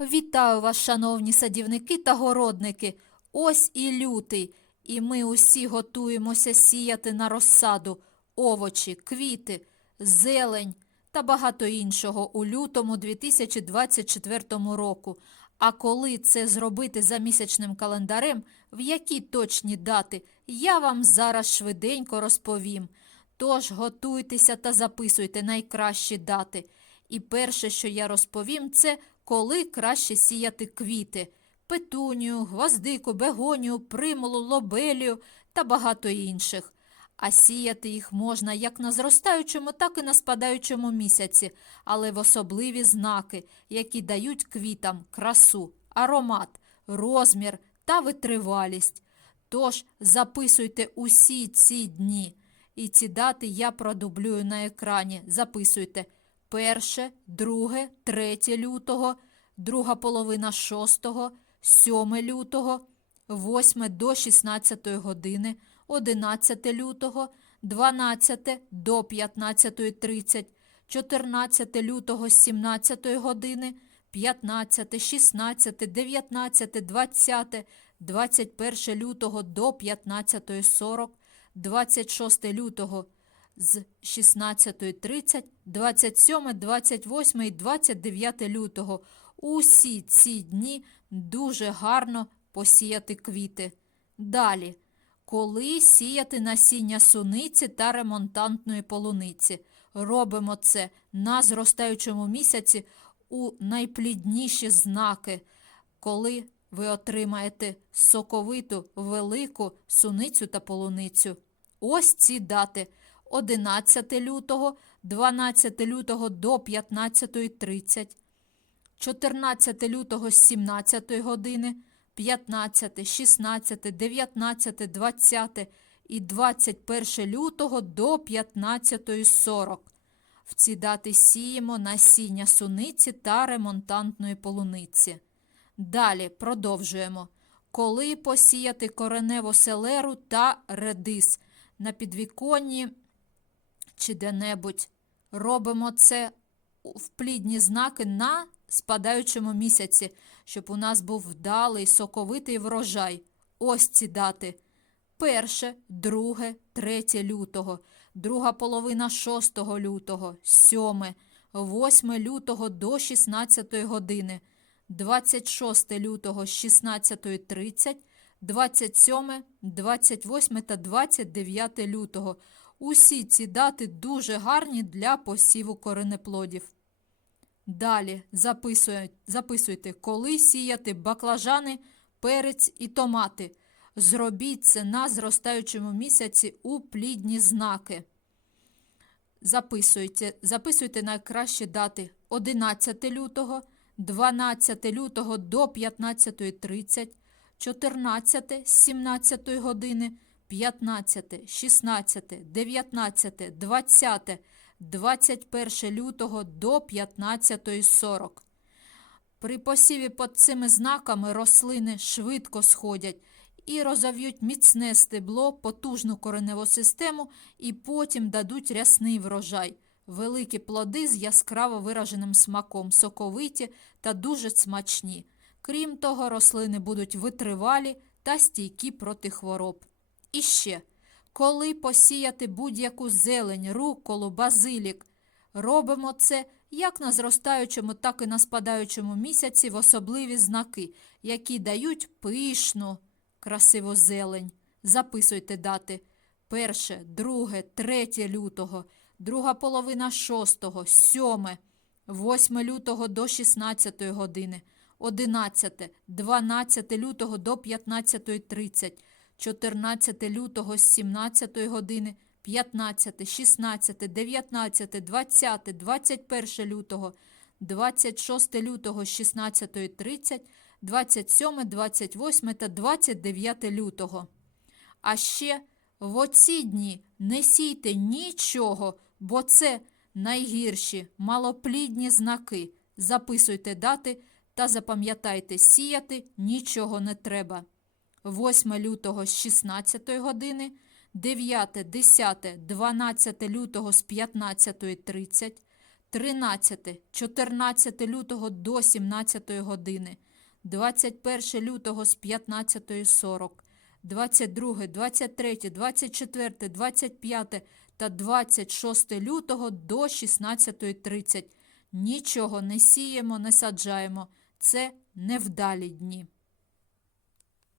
Вітаю вас, шановні садівники та городники. Ось і лютий, і ми усі готуємося сіяти на розсаду овочі, квіти, зелень та багато іншого у лютому 2024 року. А коли це зробити за місячним календарем, в які точні дати, я вам зараз швиденько розповім. Тож готуйтеся та записуйте найкращі дати. І перше, що я розповім, це коли краще сіяти квіти: петунію, гвоздику, бегонію, примулу, лобелію та багато інших. А сіяти їх можна як на зростаючому, так і на спадаючому місяці, але в особливі знаки, які дають квітам красу, аромат, розмір та витривалість. Тож записуйте усі ці дні. І ці дати я продублюю на екрані. Записуйте перше, друге, третє лютого, друга половина шостого, сьоме лютого, восьме до 16 години, 11 лютого, 12 до 15.30, 14 лютого з 17 години, 15, 16, 19, 20, 21 лютого до 15.40, 26 лютого з 16.30, 27, 28 і 29 лютого. Усі ці дні дуже гарно посіяти квіти. Далі. Коли сіяти насіння суниці та ремонтантної полуниці. Робимо це на зростаючому місяці у найплідніші знаки, коли ви отримаєте соковиту велику суницю та полуницю. Ось ці дати: 11 лютого, 12 лютого до 15.30, 14 лютого з 17 години, 15, 16, 19, 20 і 21 лютого до 15.40. В ці дати сіємо насіння суниці та ремонтантної полуниці. Далі продовжуємо. Коли посіяти кореневу селеру та редис на підвіконні чи де-небудь. Робимо це в плідні знаки на спадаючому місяці, щоб у нас був вдалий соковитий врожай. Ось ці дати. Перше, друге, третє лютого, друга половина 6 лютого, сьоме, 8 лютого до 16 години, 26 лютого з 16.30, 27, 28 та 29 лютого. Усі ці дати дуже гарні для посіву коренеплодів. Далі записує- записуйте, коли сіяти баклажани, перець і томати. Зробіть це на зростаючому місяці у плідні знаки. Записуйте, записуйте найкращі дати 11 лютого, 12 лютого до 15.30, 14, 17 години, 15, 16, 19, 20, 21 лютого до 15.40. При посіві під цими знаками рослини швидко сходять і розов'ють міцне стебло, потужну кореневу систему і потім дадуть рясний врожай. Великі плоди з яскраво вираженим смаком, соковиті та дуже смачні. Крім того, рослини будуть витривалі та стійкі проти хвороб. І ще, коли посіяти будь-яку зелень, рукколу, базилік, робимо це як на зростаючому, так і на спадаючому місяці в особливі знаки, які дають пишну, красиву зелень. Записуйте дати. Перше, друге, третє лютого, друга половина шостого, сьоме, 8 лютого до 16 години, 11, 12 лютого до 15.30, 14 лютого з 17 години, 15, 16, 19, 20, 21 лютого, 26 лютого з 16.30, 27, 28 та 29 лютого. А ще в оці дні не сійте нічого, бо це найгірші малоплідні знаки. Записуйте дати та запам'ятайте, сіяти нічого не треба. 8 лютого з 16 години, 9, 10, 12 лютого з 15.30, 13, 14 лютого до 17 години, 21 лютого з 15.40, 22, 23, 24, 25 та 26 лютого до 16.30. Нічого не сіємо, не саджаємо. Це невдалі дні.